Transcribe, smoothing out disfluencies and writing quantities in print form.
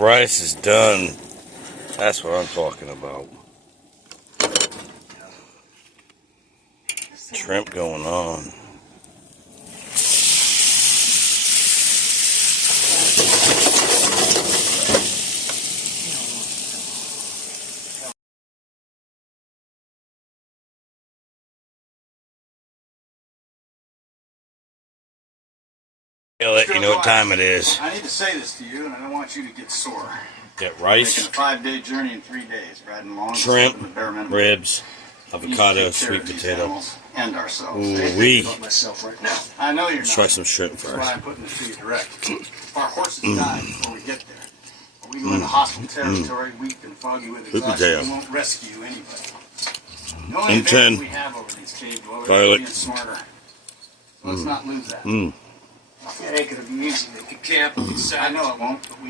Rice is done. That's what I'm talking about. Shrimp going on. You know what time it is. I need to say this to you, and I don't want you to get sore. Got rice, making a 5-day journey in 3 days, riding long, shrimp, ribs, avocado, sweet potato. And ourselves. Ooh-wee. Myself right now. I know you're Let's not. try some shrimp That's why first. I'm putting this to you direct. If our horses die before we get there, or we go into hostile territory, weak and foggy with exhaustion, we won't rescue anybody. The only advantage we have over these cave dwellers is being smarter. So let's not lose that. It ain't gonna be easy. They could camp and be sad. I know it won't, but we